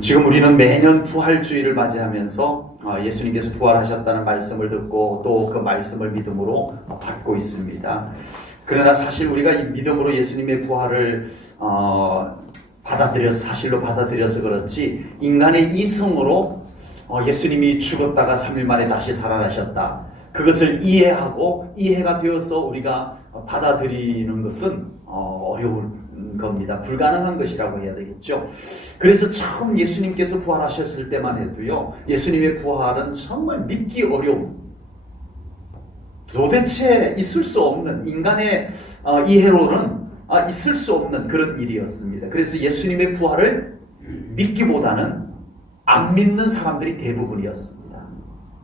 지금 우리는 매년 부활주의를 맞이하면서 예수님께서 부활하셨다는 말씀을 듣고 또 그 말씀을 믿음으로 받고 있습니다. 그러나 사실 우리가 이 믿음으로 예수님의 부활을 사실로 받아들여서 그렇지, 인간의 이성으로 예수님이 죽었다가 3일 만에 다시 살아나셨다, 그것을 이해가 되어서 우리가 받아들이는 것은 어려운 겁니다. 불가능한 것이라고 해야 되겠죠. 그래서 처음 예수님께서 부활하셨을 때만 해도요, 예수님의 부활은 정말 믿기 어려운, 도대체 있을 수 없는, 인간의 이해로는 있을 수 없는 그런 일이었습니다. 그래서 예수님의 부활을 믿기보다는 안 믿는 사람들이 대부분이었습니다.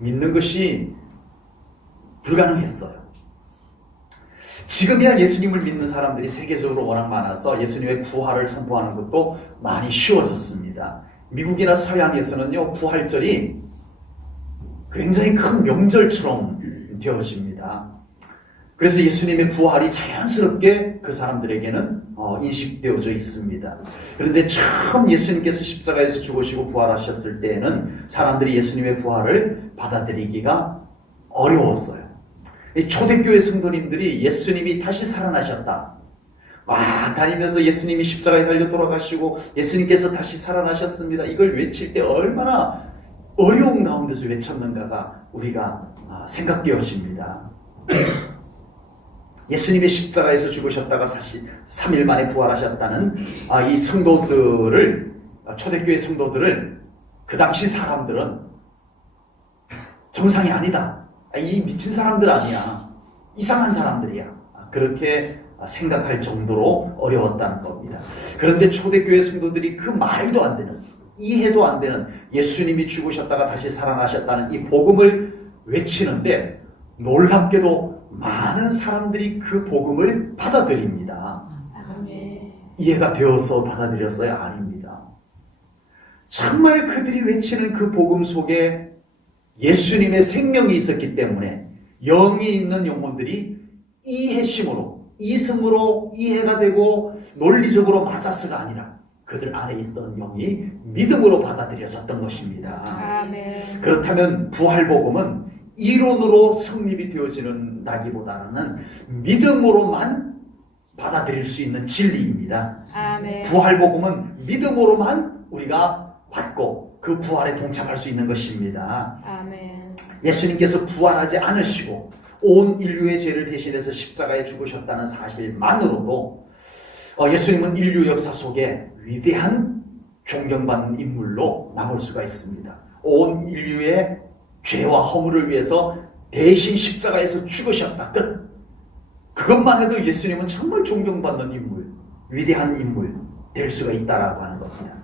믿는 것이 불가능했어요. 지금이야 예수님을 믿는 사람들이 세계적으로 워낙 많아서 예수님의 부활을 선포하는 것도 많이 쉬워졌습니다. 미국이나 서양에서는요, 부활절이 굉장히 큰 명절처럼 되어집니다. 그래서 예수님의 부활이 자연스럽게 그 사람들에게는 인식되어져 있습니다. 그런데 처음 예수님께서 십자가에서 죽으시고 부활하셨을 때에는 사람들이 예수님의 부활을 받아들이기가 어려웠어요. 초대교회 성도님들이 예수님이 다시 살아나셨다, 막 다니면서 예수님이 십자가에 달려 돌아가시고 예수님께서 다시 살아나셨습니다, 이걸 외칠 때 얼마나 어려운 가운데서 외쳤는가가 우리가 생각되어집니다. 예수님의 십자가에서 죽으셨다가 사실 3일 만에 부활하셨다는 이 성도들을, 초대교회 성도들을 그 당시 사람들은 정상이 아니다, 이 미친 사람들 아니야, 이상한 사람들이야, 그렇게 생각할 정도로 어려웠다는 겁니다. 그런데 초대교회 성도들이 그 말도 안 되는, 이해도 안 되는 예수님이 죽으셨다가 다시 살아나셨다는 이 복음을 외치는데 놀랍게도 많은 사람들이 그 복음을 받아들입니다. 이해가 되어서 받아들였어요? 아닙니다. 정말 그들이 외치는 그 복음 속에 예수님의 생명이 있었기 때문에 영이 있는 영혼들이 이해심으로, 이성으로 이해가 되고 논리적으로 맞아서가 아니라 그들 안에 있던 영이 믿음으로 받아들여졌던 것입니다. 아멘. 그렇다면 부활복음은 이론으로 성립이 되어지는다기보다는 믿음으로만 받아들일 수 있는 진리입니다. 아멘. 부활복음은 믿음으로만 우리가 받고 그 부활에 동참할 수 있는 것입니다. 아멘. 예수님께서 부활하지 않으시고 온 인류의 죄를 대신해서 십자가에 죽으셨다는 사실만으로도 예수님은 인류 역사 속에 위대한 존경받는 인물로 남을 수가 있습니다. 온 인류의 죄와 허물을 위해서 대신 십자가에서 죽으셨다, 끝. 그것만 해도 예수님은 정말 존경받는 인물, 위대한 인물 될 수가 있다라고 하는 겁니다.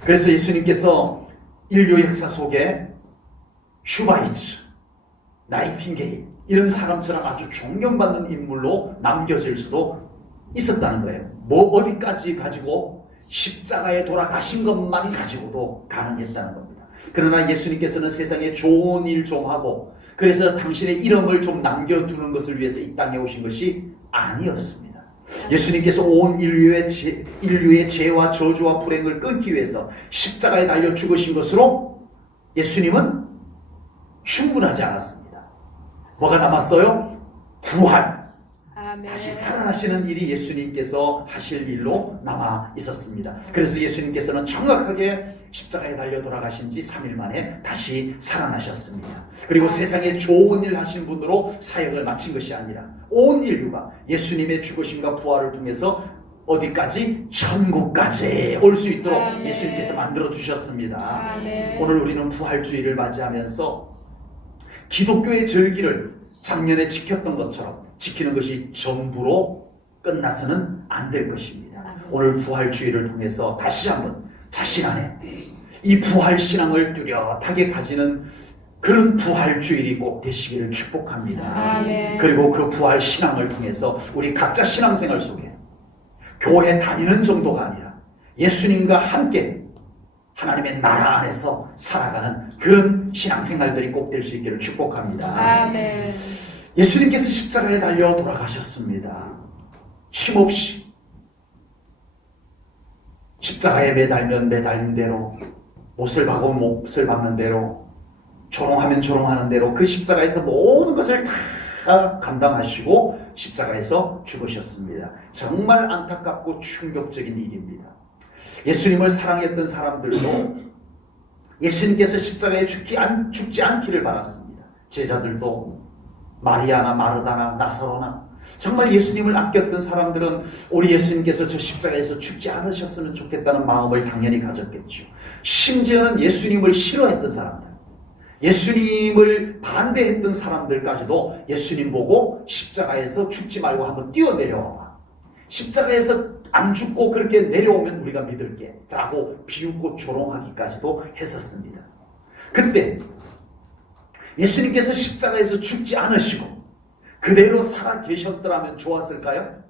그래서 예수님께서 인류 역사 속에 슈바이츠, 나이팅게일 이런 사람처럼 아주 존경받는 인물로 남겨질 수도 있었다는 거예요. 어디까지 가지고 십자가에 돌아가신 것만 가지고도 가능했다는 겁니다. 그러나 예수님께서는 세상에 좋은 일 좀 하고 그래서 당신의 이름을 좀 남겨두는 것을 위해서 이 땅에 오신 것이 아니었습니다. 예수님께서 온 인류의 죄와 저주와 불행을 끊기 위해서 십자가에 달려 죽으신 것으로 예수님은 충분하지 않았습니다. 뭐가 남았어요? 부활. 아멘. 다시 살아나시는 일이 예수님께서 하실 일로 남아 있었습니다. 그래서 예수님께서는 정확하게 십자가에 달려 돌아가신 지 3일 만에 다시 살아나셨습니다. 그리고 세상에 좋은 일 하신 분으로 사역을 마친 것이 아니라 온 인류가 예수님의 죽으심과 부활을 통해서 어디까지? 천국까지 올 수 있도록 아멘. 예수님께서 만들어 주셨습니다. 아멘. 오늘 우리는 부활주의를 맞이하면서 기독교의 절기를 작년에 지켰던 것처럼 지키는 것이 전부로 끝나서는 안 될 것입니다. 오늘 부활주의를 통해서 다시 한번 자신 안에 이 부활신앙을 뚜렷하게 가지는 그런 부활주일이 꼭 되시기를 축복합니다. 아멘. 그리고 그 부활신앙을 통해서 우리 각자 신앙생활 속에 교회 다니는 정도가 아니라 예수님과 함께 하나님의 나라 안에서 살아가는 그런 신앙생활들이 꼭 될 수 있기를 축복합니다. 아멘. 예수님께서 십자가에 달려 돌아가셨습니다. 힘없이 십자가에 매달면 매달린 대로, 못을 박으면 못을 박는 대로, 조롱하면 조롱하는 대로 그 십자가에서 모든 것을 다 감당하시고 십자가에서 죽으셨습니다. 정말 안타깝고 충격적인 일입니다. 예수님을 사랑했던 사람들도 예수님께서 십자가에 죽지 않기를 바랐습니다. 제자들도 마리아나 마르다나 나사로나 정말 예수님을 아꼈던 사람들은 우리 예수님께서 저 십자가에서 죽지 않으셨으면 좋겠다는 마음을 당연히 가졌겠죠. 심지어는 예수님을 싫어했던 사람들, 예수님을 반대했던 사람들까지도 예수님 보고 십자가에서 죽지 말고 한번 뛰어내려와봐. 십자가에서 안 죽고 그렇게 내려오면 우리가 믿을게 라고 비웃고 조롱하기까지도 했었습니다. 그때 예수님께서 십자가에서 죽지 않으시고 그대로 살아 계셨더라면 좋았을까요?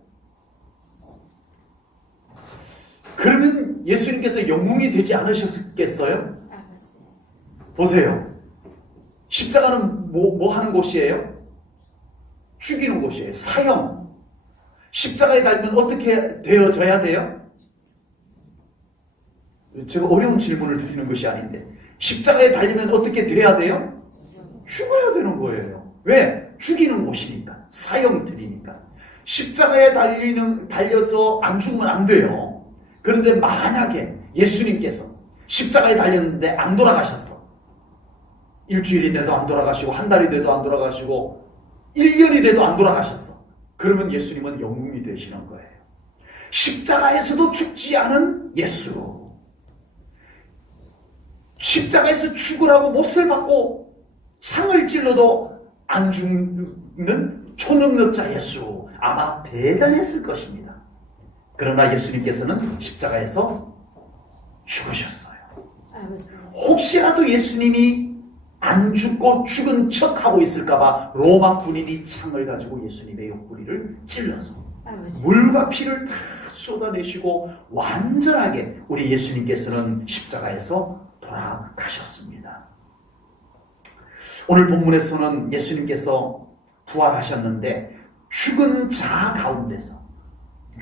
그러면 예수님께서 영웅이 되지 않으셨겠어요? 보세요. 십자가는 뭐 하는 곳이에요? 죽이는 곳이에요. 사형. 십자가에 달면 어떻게 되어져야 돼요? 제가 어려운 질문을 드리는 것이 아닌데 십자가에 달리면 어떻게 돼야 돼요? 죽어야 되는 거예요. 왜? 죽이는 곳이니까. 사형들이니까. 십자가에 달려서 안 죽으면 안 돼요. 그런데 만약에 예수님께서 십자가에 달렸는데 안 돌아가셨어. 일주일이 돼도 안 돌아가시고 한 달이 돼도 안 돌아가시고 1년이 돼도 안 돌아가셨어. 그러면 예수님은 영웅이 되시는 거예요. 십자가에서도 죽지 않은 예수. 십자가에서 죽으라고 못을 받고 창을 찔러도 안 죽는 초능력자 예수. 아마 대단했을 것입니다. 그러나 예수님께서는 십자가에서 죽으셨어요. 혹시라도 예수님이 안 죽고 죽은 척하고 있을까봐 로마 군인이 창을 가지고 예수님의 옆구리를 찔러서 물과 피를 다 쏟아내시고 완전하게 우리 예수님께서는 십자가에서 돌아가셨습니다. 오늘 본문에서는 예수님께서 부활하셨는데 죽은 자 가운데서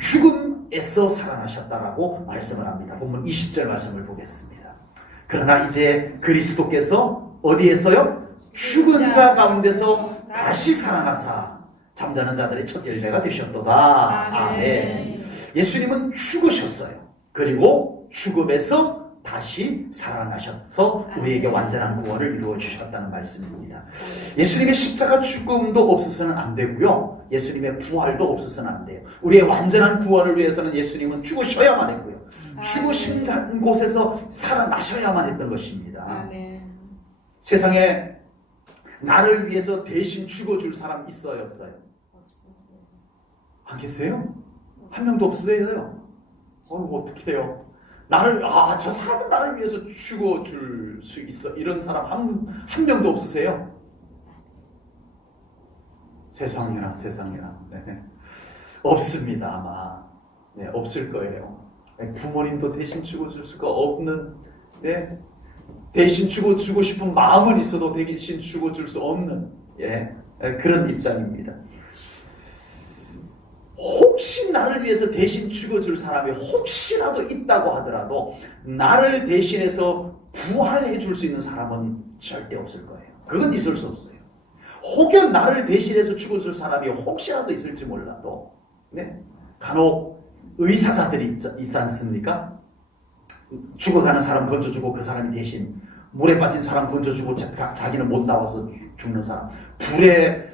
죽음에서 살아나셨다라고 말씀을 합니다. 본문 20절 말씀을 보겠습니다. 그러나 이제 그리스도께서 어디에서요? 죽은 자 가운데서 다시 살아나사 잠자는 자들의 첫 열매가 되셨도다. 아멘. 예수님은 죽으셨어요. 그리고 죽음에서 다시 살아나셔서 우리에게 완전한 구원을 이루어 주셨다는 말씀입니다. 예수님의 십자가 죽음도 없어서는 안 되고요. 예수님의 부활도 없어서는 안 돼요. 우리의 완전한 구원을 위해서는 예수님은 죽으셔야만 했고요. 죽으신 곳에서 살아나셔야만 했던 것입니다. 아멘. 세상에 나를 위해서 대신 죽어줄 사람 있어요, 없어요? 안 계세요? 한 명도 없으세요? 어떡해요? 저 사람은 나를 위해서 죽어줄 수 있어. 이런 사람 한 명도 없으세요? 세상에나. 네. 없습니다, 아마. 네, 없을 거예요. 부모님도 대신 죽어줄 수가 없는, 네. 대신 죽어주고 싶은 마음은 있어도 대신 죽어줄 수 없는, 그런 입장입니다. 혹시 나를 위해서 대신 죽어줄 사람이 혹시라도 있다고 하더라도 나를 대신해서 부활해 줄 수 있는 사람은 절대 없을 거예요. 그건 있을 수 없어요. 혹여 나를 대신해서 죽어줄 사람이 혹시라도 있을지 몰라도, 네? 간혹 의사자들이 있지 않습니까? 죽어가는 사람 건져주고 그 사람이 대신 물에 빠진 사람 건져주고 자기는 못 나와서 죽는 사람, 불에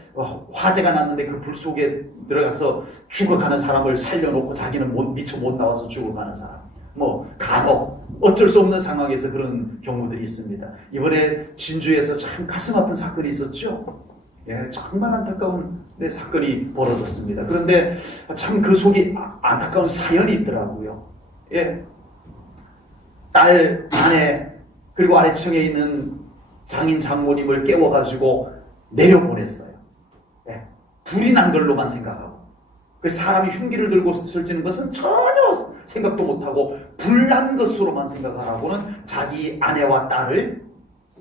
화재가 났는데 그 불 속에 들어가서 죽어가는 사람을 살려놓고 자기는 미처 못 나와서 죽어가는 사람, 간혹 어쩔 수 없는 상황에서 그런 경우들이 있습니다. 이번에 진주에서 참 가슴 아픈 사건이 있었죠. 정말 안타까운 사건이 벌어졌습니다. 그런데 참 그 속에 안타까운 사연이 있더라고요. 딸, 아내, 그리고 아래층에 있는 장인 장모님을 깨워가지고 내려보냈어요. 불이 난 걸로만 생각하고, 그 사람이 흉기를 들고 설치는 것은 전혀 생각도 못하고 불난 것으로만 생각하라고는 자기 아내와 딸을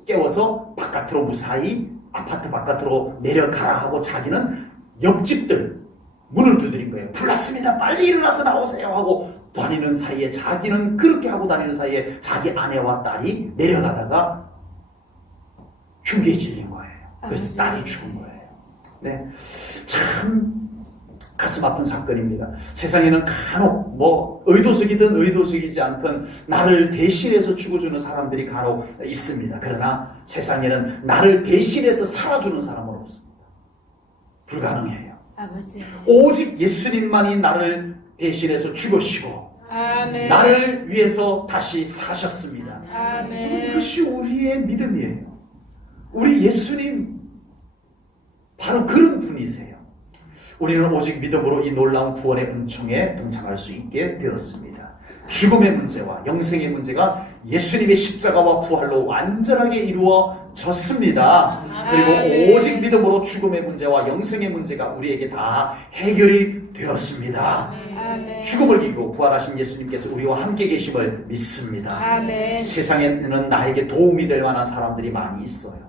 깨워서 바깥으로 무사히 아파트 바깥으로 내려가라 하고 자기는 옆집들 문을 두드린 거예요. 불났습니다. 빨리 일어나서 나오세요 하고 다니는 사이에 자기는 그렇게 하고 다니는 사이에 자기 아내와 딸이 내려가다가 흉기에 질린 거예요. 그래서 딸이 죽은 거예요. 네, 참 가슴 아픈 사건입니다. 세상에는 간혹 의도적이든 의도적이지 않든 나를 대신해서 죽어주는 사람들이 간혹 있습니다. 그러나 세상에는 나를 대신해서 살아주는 사람은 없습니다. 불가능해요. 아버지. 오직 예수님만이 나를 대신해서 죽으시고 아멘. 나를 위해서 다시 사셨습니다. 아멘. 이것이 우리의 믿음이에요. 우리 예수님 바로 그런 분이세요. 우리는 오직 믿음으로 이 놀라운 구원의 은총에 동참할 수 있게 되었습니다. 죽음의 문제와 영생의 문제가 예수님의 십자가와 부활로 완전하게 이루어졌습니다. 그리고 오직 믿음으로 죽음의 문제와 영생의 문제가 우리에게 다 해결이 되었습니다. 아멘. 죽음을 이기고 부활하신 예수님께서 우리와 함께 계심을 믿습니다. 아멘. 세상에는 나에게 도움이 될 만한 사람들이 많이 있어요.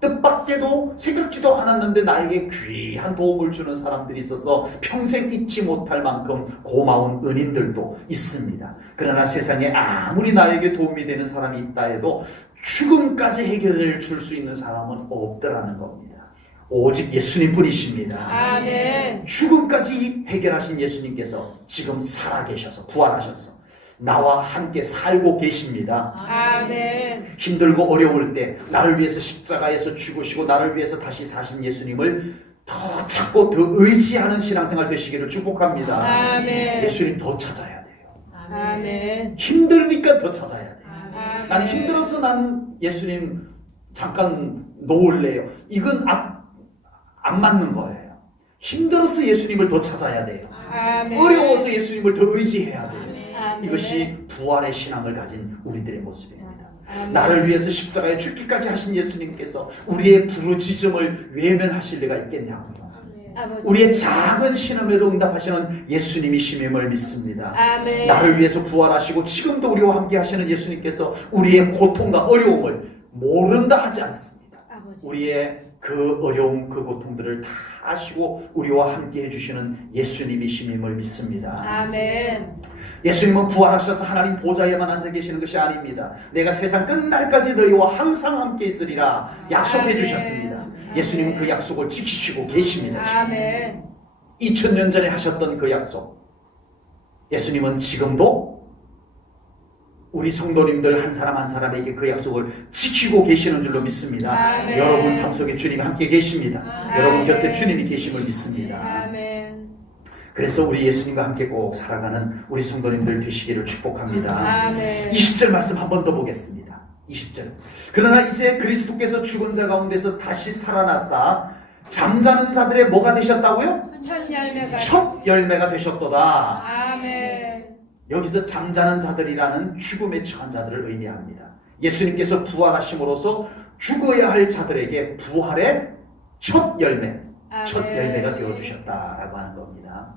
뜻밖에도 생각지도 않았는데 나에게 귀한 도움을 주는 사람들이 있어서 평생 잊지 못할 만큼 고마운 은인들도 있습니다. 그러나 세상에 아무리 나에게 도움이 되는 사람이 있다 해도 죽음까지 해결을 줄 수 있는 사람은 없더라는 겁니다. 오직 예수님 뿐이십니다. 아멘. 죽음까지 해결하신 예수님께서 지금 살아계셔서 부활하셔서 나와 함께 살고 계십니다. 아멘. 힘들고 어려울 때 나를 위해서 십자가에서 죽으시고 나를 위해서 다시 사신 예수님을 더 찾고 더 의지하는 신앙생활 되시기를 축복합니다. 아멘. 예수님 더 찾아야 돼요. 아멘. 힘드니까 더 찾아야 돼요. 아멘. 나는 힘들어서 난 예수님 잠깐 놓을래요. 이건 안 맞는 거예요. 힘들어서 예수님을 더 찾아야 돼요. 아멘. 어려워서 예수님을 더 의지해야 돼요. 아멘. 이것이 부활의 신앙을 가진 우리들의 모습입니다. 아멘. 나를 위해서 십자가에 죽기까지 하신 예수님께서 우리의 부르짖음을 외면하실 리가 있겠냐고요. 아버지. 우리의 작은 신음에도 응답하시는 예수님이심임을 믿습니다. 아멘. 나를 위해서 부활하시고 지금도 우리와 함께 하시는 예수님께서 우리의 고통과 어려움을 모른다 하지 않습니다. 아버지. 우리의 그 어려움, 그 고통들을 다 아시고 우리와 함께 해주시는 예수님이심임을 믿습니다. 아멘. 예수님은 부활하셔서 하나님 보좌에만 앉아 계시는 것이 아닙니다. 내가 세상 끝날까지 너희와 항상 함께 있으리라 약속해 주셨습니다. 예수님은 그 약속을 지키시고 계십니다. 아멘. 2000년 전에 하셨던 그 약속, 예수님은 지금도 우리 성도님들 한 사람 한 사람에게 그 약속을 지키고 계시는 줄로 믿습니다. 아멘. 여러분 삶 속에 주님이 함께 계십니다. 아멘. 여러분 곁에 주님이 계심을 믿습니다. 아멘. 그래서 우리 예수님과 함께 꼭 살아가는 우리 성도님들 되시기를 축복합니다. 아멘. 20절 말씀 한 번 더 보겠습니다. 20절. 그러나 이제 그리스도께서 죽은 자 가운데서 다시 살아나사 잠자는 자들의 뭐가 되셨다고요? 첫 열매가. 첫 열매가 되셨도다. 아멘. 여기서 잠자는 자들이라는 죽음에 처한 자들을 의미합니다. 예수님께서 부활하심으로써 죽어야 할 자들에게 부활의 첫 열매, 첫 아멘. 열매가 되어주셨다라고 하는 겁니다.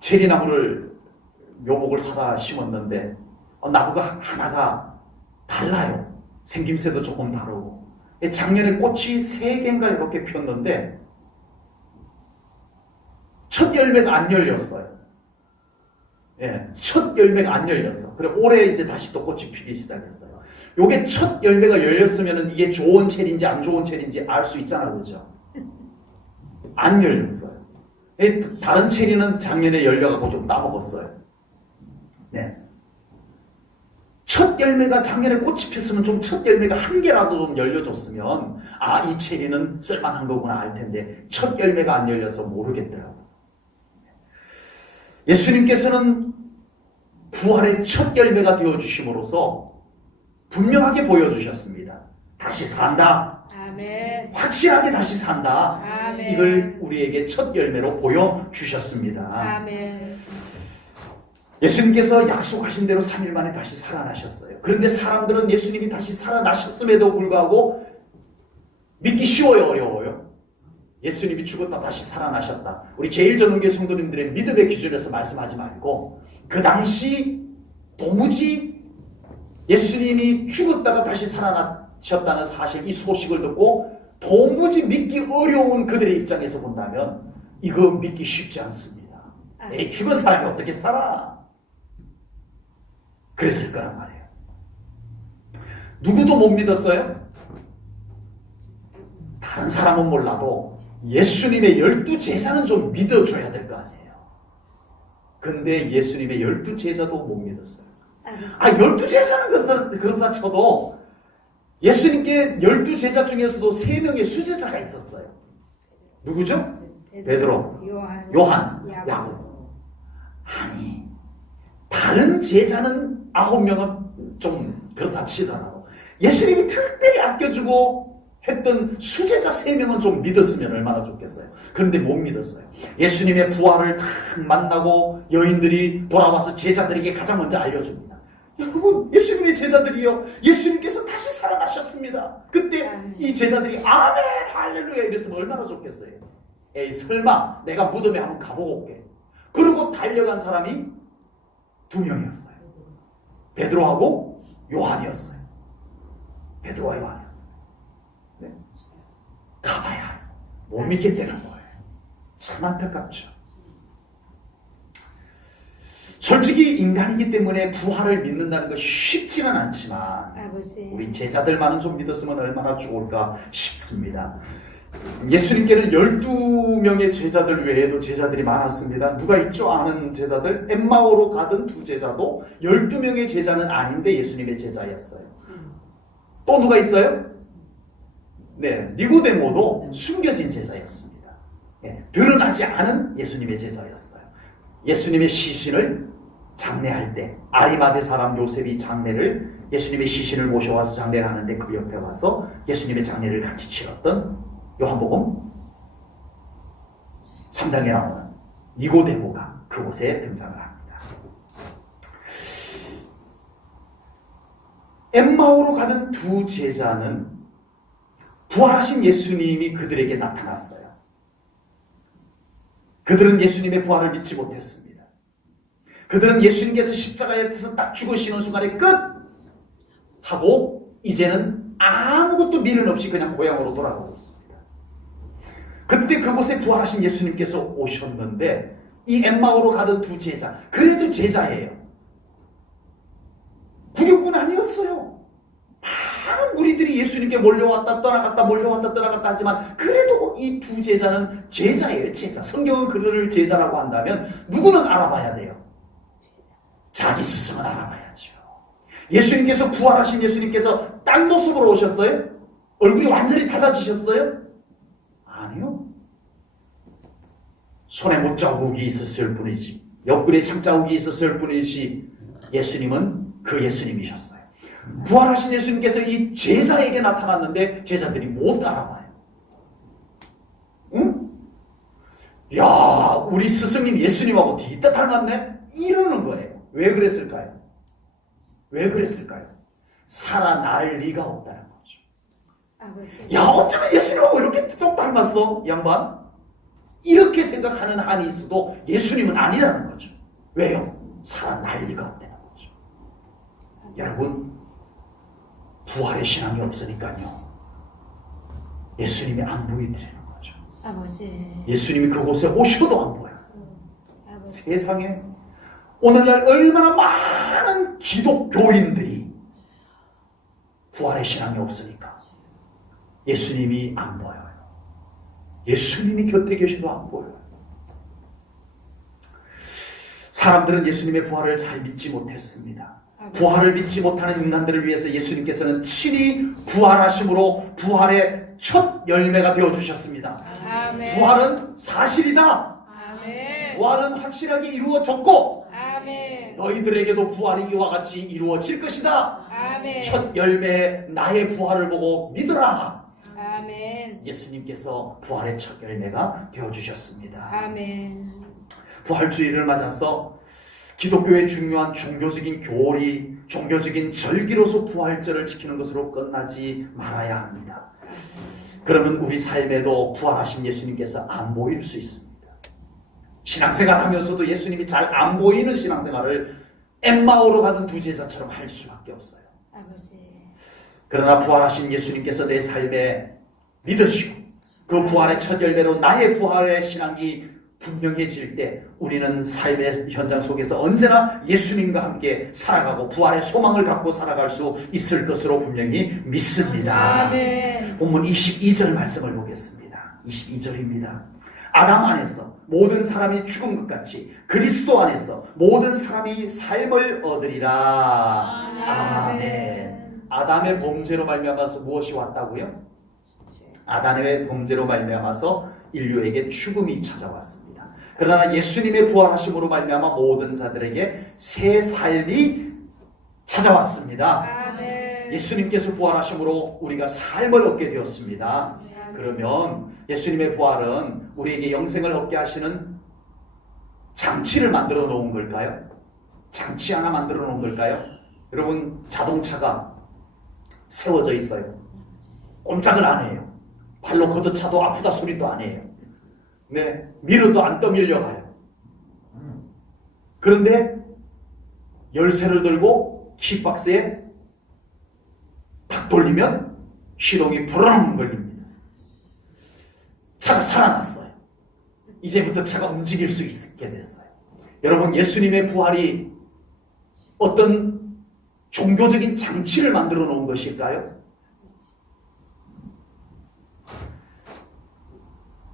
체리나무를 묘목을 사다 심었는데 나무가 하나가 달라요. 생김새도 조금 다르고 작년에 꽃이 3개인가 이렇게 폈는데 첫 열매가 안 열렸어요. 예, 첫 열매가 안 열렸어. 그래 올해 이제 다시 또 꽃이 피기 시작했어요. 요게 첫 열매가 열렸으면 이게 좋은 체리인지 안 좋은 체리인지 알 수 있잖아, 그죠? 안 열렸어요. 다른 체리는 작년에 열려가고 좀 따먹었어요. 네. 첫 열매가 작년에 꽃이 폈으면 좀 첫 열매가 한 개라도 좀 열려줬으면 이 체리는 쓸만한 거구나 알 텐데 첫 열매가 안 열려서 모르겠더라고요. 예수님께서는 부활의 첫 열매가 되어주심으로써 분명하게 보여주셨습니다. 다시 산다. 아멘. 확실하게 다시 산다. 아멘. 이걸 우리에게 첫 열매로 보여주셨습니다. 아멘. 예수님께서 약속하신 대로 3일 만에 다시 살아나셨어요. 그런데 사람들은 예수님이 다시 살아나셨음에도 불구하고 믿기 쉬워요, 어려워요? 예수님이 죽었다 다시 살아나셨다. 우리 제일전원교회 성도님들의 믿음의 기준에서 말씀하지 말고 그 당시 도무지 예수님이 죽었다가 다시 살아나셨다는 사실, 이 소식을 듣고 도무지 믿기 어려운 그들의 입장에서 본다면 이거 믿기 쉽지 않습니다. 에이, 죽은 사람이 어떻게 살아? 그랬을 거란 말이에요. 누구도 못 믿었어요? 다른 사람은 몰라도 예수님의 12제자는 좀 믿어줘야 될 거 아니에요. 근데 예수님의 12제자도 못 믿었어요. 12제자는 그렇다 쳐도 예수님께 12제자 중에서도 3명의 수제자가 있었어요. 누구죠? 베드로, 요한, 야곱. 아니, 다른 제자는 9명은 좀 그렇다 치더라도 예수님이 특별히 아껴주고 했던 수제자 3명은 좀 믿었으면 얼마나 좋겠어요. 그런데 못 믿었어요. 예수님의 부활을 딱 만나고 여인들이 돌아와서 제자들에게 가장 먼저 알려줍니다. 여러분, 예수님의 제자들이요, 예수님께서 다시 살아나셨습니다. 그때 이 제자들이 아멘 할렐루야 이랬으면 얼마나 좋겠어요. 에이, 설마 내가 무덤에 한번 가보고 올게. 그러고 달려간 사람이 2명이었어요. 베드로하고 요한이었어요. 베드로와 요한이었어요. 네. 가봐야 못 믿겠다는 거예요. 참 안타깝죠. 솔직히 인간이기 때문에 부활을 믿는다는 것이 쉽지는 않지만 우리 제자들만은 좀 믿었으면 얼마나 좋을까 싶습니다. 예수님께는 12명의 제자들 외에도 제자들이 많았습니다. 누가 있죠? 아는 제자들? 엠마오로 가던 2 제자도 12명의 제자는 아닌데 예수님의 제자였어요. 또 누가 있어요? 네, 니고데모도 숨겨진 제자였습니다. 네, 드러나지 않은 예수님의 제자였어요. 예수님의 시신을 장례할 때 아리마대 사람 요셉이 장례를 예수님의 시신을 모셔와서 장례를 하는데 그 옆에 와서 예수님의 장례를 같이 치렀던 요한복음 3장에 나오는 니고데모가 그곳에 등장을 합니다. 엠마오로 가던 2 제자는 부활하신 예수님이 그들에게 나타났어요. 그들은 예수님의 부활을 믿지 못했습니다. 그들은 예수님께서 십자가에서 딱 죽으시는 순간에 끝! 하고 이제는 아무것도 미련 없이 그냥 고향으로 돌아가고 있습니다. 그때 그곳에 부활하신 예수님께서 오셨는데 이 엠마오로 가던 2 제자, 그래도 제자예요. 구경꾼 아니었어요. 많은 무리들이 예수님께 몰려왔다 떠나갔다 몰려왔다 떠나갔다 하지만 그래도 이 2 제자는 제자예요. 제자. 성경은 그들을 제자라고 한다면 누구는 알아봐야 돼요? 자기 스승은 알아봐야죠. 예수님께서 부활하신 예수님께서 딴 모습으로 오셨어요? 얼굴이 완전히 달라지셨어요? 아니요. 손에 못자국이 있었을 뿐이지, 옆구리에 창자국이 있었을 뿐이지 예수님은 그 예수님이셨어요. 부활하신 예수님께서 이 제자에게 나타났는데 제자들이 못 알아봐요. 응? 야, 우리 스승님 예수님하고 뒤따 닮았네? 이러는 거예요. 왜 그랬을까요? 왜 그랬을까요? 살아날 리가 없다는 거죠. 야, 어쩌면 예수님하고 이렇게 똑 닮았어, 이 양반? 이렇게 생각하는 한이 있어도 예수님은 아니라는 거죠. 왜요? 살아날 리가 없다는 거죠. 여러분, 부활의 신앙이 없으니까요, 예수님이 안 보이더라는 거죠. 아버지. 예수님이 그곳에 오셔도 안 보여요. 세상에 오늘날 얼마나 많은 기독교인들이 부활의 신앙이 없으니까 예수님이 안 보여요. 예수님이 곁에 계셔도 안 보여요. 사람들은 예수님의 부활을 잘 믿지 못했습니다. 부활을 믿지 못하는 인간들을 위해서 예수님께서는 친히 부활하심으로 부활의 첫 열매가 되어주셨습니다. 아멘. 부활은 사실이다. 아멘. 부활은 확실하게 이루어졌고 아멘. 너희들에게도 부활이 이와 같이 이루어질 것이다. 아멘. 첫 열매 나의 부활을 보고 믿으라. 아멘. 예수님께서 부활의 첫 열매가 되어주셨습니다. 아멘. 부활주의를 맞아서 기독교의 중요한 종교적인 교리, 종교적인 절기로서 부활절을 지키는 것으로 끝나지 말아야 합니다. 그러면 우리 삶에도 부활하신 예수님께서 안 보일 수 있습니다. 신앙생활 하면서도 예수님이 잘 안 보이는 신앙생활을 엠마오로 가던 2 제자처럼 할 수밖에 없어요. 아버지. 그러나 부활하신 예수님께서 내 삶에 믿어지고 그 부활의 첫 열매로 나의 부활의 신앙이 분명해질 때 우리는 삶의 현장 속에서 언제나 예수님과 함께 살아가고 부활의 소망을 갖고 살아갈 수 있을 것으로 분명히 믿습니다. 아멘. 본문 22절 말씀을 보겠습니다. 22절입니다. 아담 안에서 모든 사람이 죽은 것 같이 그리스도 안에서 모든 사람이 삶을 얻으리라. 아멘. 아담의 범죄로 말미암아서 무엇이 왔다고요? 아담의 범죄로 말미암아서 인류에게 죽음이 찾아왔습니다. 그러나 예수님의 부활하심으로 말미암아 모든 자들에게 새 삶이 찾아왔습니다. 아멘. 예수님께서 부활하심으로 우리가 삶을 얻게 되었습니다. 그러면 예수님의 부활은 우리에게 영생을 얻게 하시는 장치를 만들어 놓은 걸까요? 장치 하나 만들어 놓은 걸까요? 여러분, 자동차가 세워져 있어요. 꼼짝을 안 해요. 발로 걷어차도 아프다 소리도 안 해요. 네, 밀어도 안 떠밀려 가요. 그런데 열쇠를 들고 키박스에 탁 돌리면 시동이 부르릉 걸립니다. 차가 살아났어요. 이제부터 차가 움직일 수 있게 됐어요. 여러분, 예수님의 부활이 어떤 종교적인 장치를 만들어 놓은 것일까요?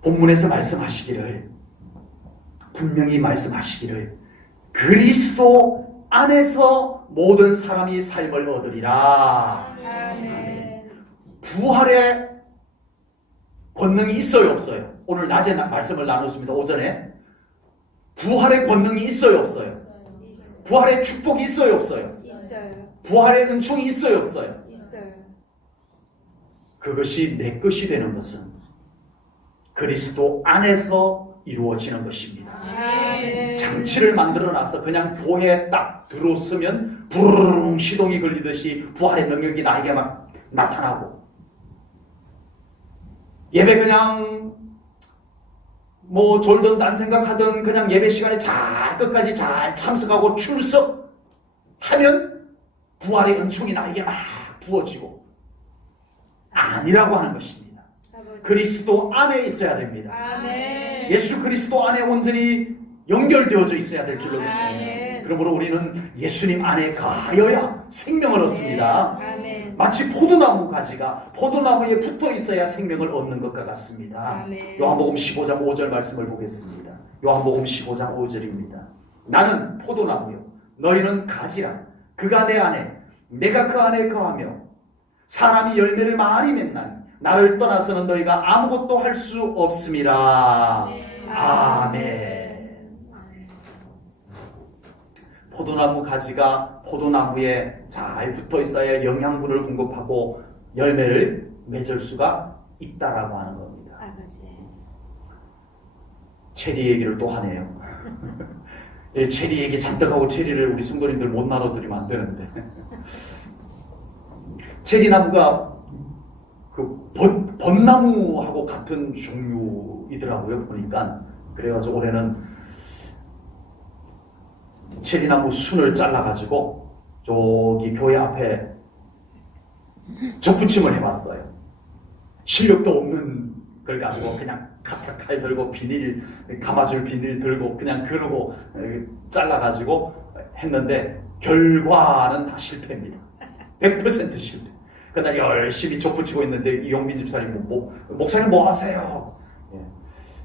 본문에서 말씀하시기를, 분명히 말씀하시기를, 그리스도 안에서 모든 사람이 삶을 얻으리라. 아멘. 부활의 권능이 있어요, 없어요? 오늘 낮에 말씀을 나눴습니다. 오전에. 부활의 권능이 있어요, 없어요? 부활의 축복이 있어요, 없어요? 있어요. 부활의 은총이 있어요, 없어요? 있어요. 그것이 내 것이 되는 것은 그리스도 안에서 이루어지는 것입니다. 아멘. 장치를 만들어놔서 그냥 교회에 딱 들어서면 부르릉 시동이 걸리듯이 부활의 능력이 나에게 막 나타나고, 예배 그냥 뭐 졸든 딴 생각하든 그냥 예배 시간에 잘 끝까지 잘 참석하고 출석하면 부활의 은총이 나에게 막 부어지고, 아니라고 하는 것입니다. 그리스도 안에 있어야 됩니다. 아멘. 예수 그리스도 안에 온전히 연결되어져 있어야 될 줄로 믿습니다. 아멘. 그러므로 우리는 예수님 안에 가여야 생명을 얻습니다. 아멘. 마치 포도나무 가지가 포도나무에 붙어 있어야 생명을 얻는 것과 같습니다. 아멘. 요한복음 15장 5절 말씀을 보겠습니다. 요한복음 15장 5절입니다. 나는 포도나무요 너희는 가지라. 그가 내 안에 내가 그 안에 거하며 사람이 열매를 많이 맺나니 나를 떠나서는 너희가 아무것도 할 수 없음이라. 아멘. 포도나무 가지가 포도나무에 잘 붙어 있어야 영양분을 공급하고 열매를 맺을 수가 있다라고 하는 겁니다. 아버지. 체리 얘기를 또 하네요. 체리 얘기 잔뜩 하고 체리를 우리 성도님들 못 나눠드리면 안 되는데. 체리나무가 그 벚나무하고 같은 종류이더라고요, 보니까. 그래가지고 올해는 체리나무 순을 잘라가지고 저기 교회 앞에 접붙임을 해봤어요. 실력도 없는 걸 가지고 그냥 칼 들고 비닐, 감아줄 비닐 들고 그냥 그러고 잘라가지고 했는데 결과는 다 실패입니다. 100% 실패. 그날 열심히 접붙이고 있는데 이용민 집사님 목사님 뭐 하세요?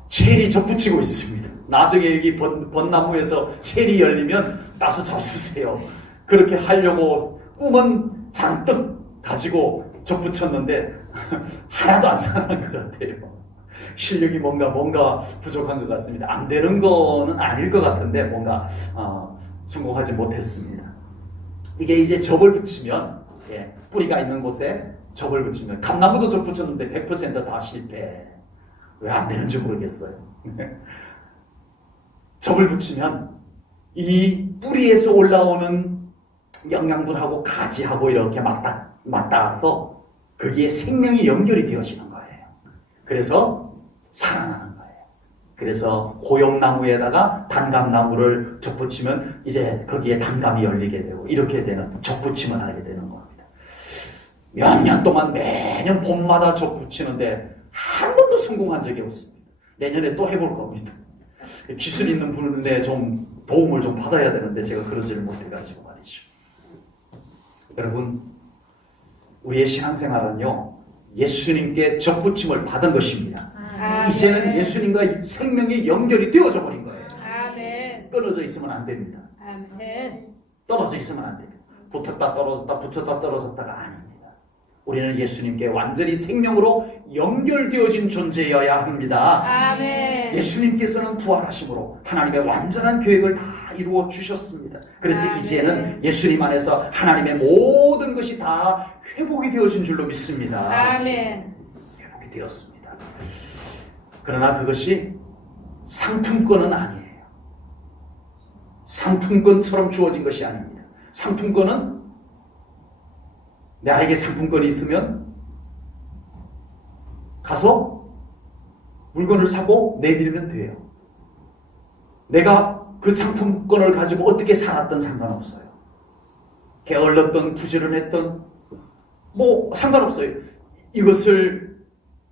체리 접붙이고 있습니다. 나중에 여기 벚나무에서 체리 열리면 따서 잡수세요. 그렇게 하려고 꿈은 잔뜩 가지고 접붙였는데 하나도 안 살아난 것 같아요. 실력이 뭔가 부족한 것 같습니다. 안 되는 거는 아닐 것 같은데 뭔가 성공하지 못했습니다. 이게 이제 접을 붙이면, 뿌리가 있는 곳에 접을 붙이면, 감나무도 접 붙였는데 100%다 실패. 왜 안 되는지 모르겠어요. 접을 붙이면 이 뿌리에서 올라오는 영양분하고 가지하고 이렇게 맞닿아서 거기에 생명이 연결이 되어지는 거예요. 그래서 살아나는 거예요. 그래서 고용나무에다가 단감나무를 접붙이면 이제 거기에 단감이 열리게 되고 이렇게 되는, 접붙임을 하게 되는 겁니다. 몇 년 동안 매년 봄마다 접붙이는데 한 번도 성공한 적이 없습니다. 내년에 또 해볼 겁니다. 기술 있는 분인데 좀 도움을 좀 받아야 되는데 제가 그러지를 못해가지고 말이죠. 여러분, 우리의 신앙생활은요, 예수님께 접붙임을 받은 것입니다. 아멘. 이제는 예수님과 생명이 연결이 되어져 버린 거예요. 아멘. 끊어져 있으면 안 됩니다. 아멘. 떨어져 있으면 안 됩니다. 붙었다 떨어졌다 붙었다 떨어졌다가 아닙니다. 우리는 예수님께 완전히 생명으로 연결되어진 존재여야 합니다. 아멘. 예수님께서는 부활하심으로 하나님의 완전한 계획을 다 이루어 주셨습니다. 그래서 아멘. 이제는 예수님 안에서 하나님의 모든 것이 다 회복이 되어진 줄로 믿습니다. 아멘. 회복이 되었습니다. 그러나 그것이 상품권은 아니에요. 상품권처럼 주어진 것이 아닙니다. 상품권은 나에게 상품권이 있으면 가서 물건을 사고 내밀면 돼요. 내가 그 상품권을 가지고 어떻게 살았든 상관없어요. 게을렀던 부지런했던 뭐 상관없어요. 이것을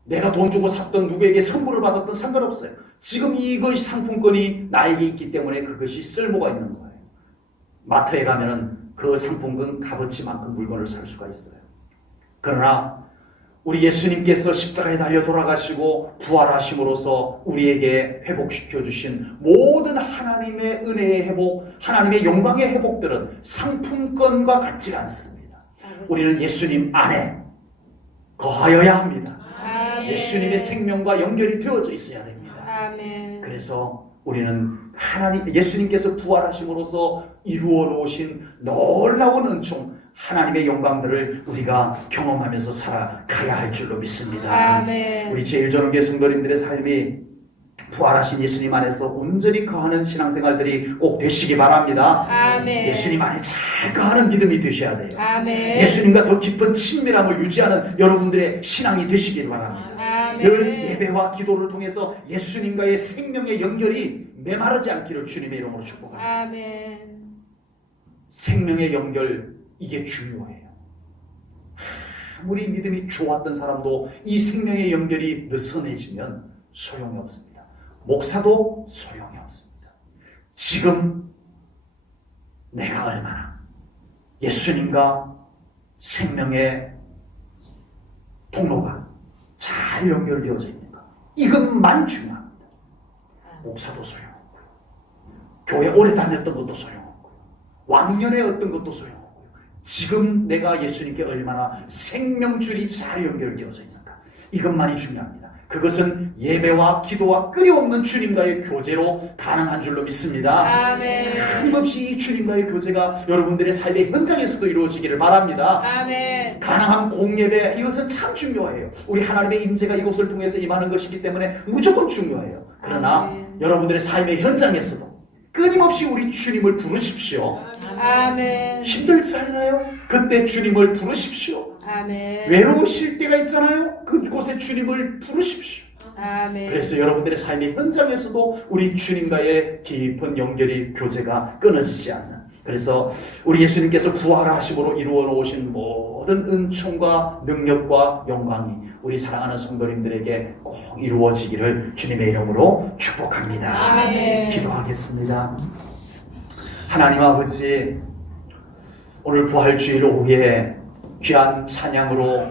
내가 돈 주고 샀던 누구에게 선물을 받았던 상관없어요. 지금 이것이 상품권이 나에게 있기 때문에 그것이 쓸모가 있는 거예요. 마트에 가면은 그 상품권 값어치만큼 물건을 살 수가 있어요. 그러나 우리 예수님께서 십자가에 달려 돌아가시고 부활하심으로써 우리에게 회복시켜 주신 모든 하나님의 은혜의 회복, 하나님의 영광의 회복들은 상품권과 같지가 않습니다. 우리는 예수님 안에 거하여야 합니다. 아멘. 예수님의 생명과 연결이 되어져 있어야 됩니다. 아멘. 그래서 우리는 예수님께서 부활하심으로써 이루어 놓으신 놀라운 은총, 하나님의 영광들을 우리가 경험하면서 살아가야 할 줄로 믿습니다. 아멘. 우리 제일전원교회 성도님들의 삶이 부활하신 예수님 안에서 온전히 거하는 신앙생활들이 꼭 되시기 바랍니다. 아멘. 예수님 안에 잘 거하는 믿음이 되셔야 돼요. 아멘. 예수님과 더 깊은 친밀함을 유지하는 여러분들의 신앙이 되시길 바랍니다. 늘 아멘. 예배와 기도를 통해서 예수님과의 생명의 연결이 메마르지 않기를 주님의 이름으로 축복합니다. 아멘. 생명의 연결, 이게 중요해요. 아무리 믿음이 좋았던 사람도 이 생명의 연결이 느슨해지면 소용이 없습니다. 목사도 소용이 없습니다. 지금 내가 얼마나 예수님과 생명의 통로가 잘 연결되어져 있는가, 이것만 중요합니다. 목사도 소용없고요, 교회 오래 다녔던 것도 소용없고요, 왕년에 어떤 것도 소용없고요, 지금 내가 예수님께 얼마나 생명줄이 잘 연결되어져 있는가, 이것만이 중요합니다. 그것은 예배와 기도와 끊임없는 주님과의 교제로 가능한 줄로 믿습니다. 아멘. 끊임없이 이 주님과의 교제가 여러분들의 삶의 현장에서도 이루어지기를 바랍니다. 아멘. 가능한 공예배, 이것은 참 중요해요. 우리 하나님의 임재가 이곳을 통해서 임하는 것이기 때문에 무조건 중요해요. 그러나 아멘. 여러분들의 삶의 현장에서도 끊임없이 우리 주님을 부르십시오. 아멘. 힘들잖아요? 그때 주님을 부르십시오. 아멘. 외로우실 때가 있잖아요? 그곳에 주님을 부르십시오. 아멘. 그래서 여러분들의 삶의 현장에서도 우리 주님과의 깊은 연결이, 교제가 끊어지지 않는, 그래서 우리 예수님께서 부활하심으로 이루어 놓으신 모든 은총과 능력과 영광이 우리 사랑하는 성도님들에게 꼭 이루어지기를 주님의 이름으로 축복합니다. 아멘. 기도하겠습니다. 하나님 아버지, 오늘 부활주일 오후에 귀한 찬양으로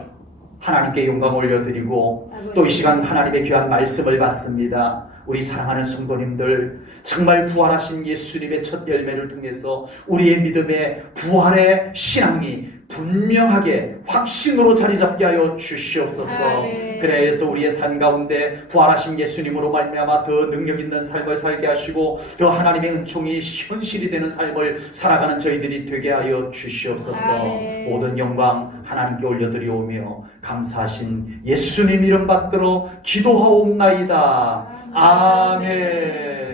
하나님께 영광 올려드리고 또 이 시간 하나님의 귀한 말씀을 받습니다. 우리 사랑하는 성도님들, 정말 부활하신 예수님의 첫 열매를 통해서 우리의 믿음의 부활의 신앙이 분명하게 확신으로 자리 잡게 하여 주시옵소서. 아멘. 그래서 우리의 삶 가운데 부활하신 예수님으로 말미암아 더 능력 있는 삶을 살게 하시고 더 하나님의 은총이 현실이 되는 삶을 살아가는 저희들이 되게 하여 주시옵소서. 아멘. 모든 영광 하나님께 올려드리오며 감사하신 예수님 이름 받들어 기도하옵나이다. 아멘.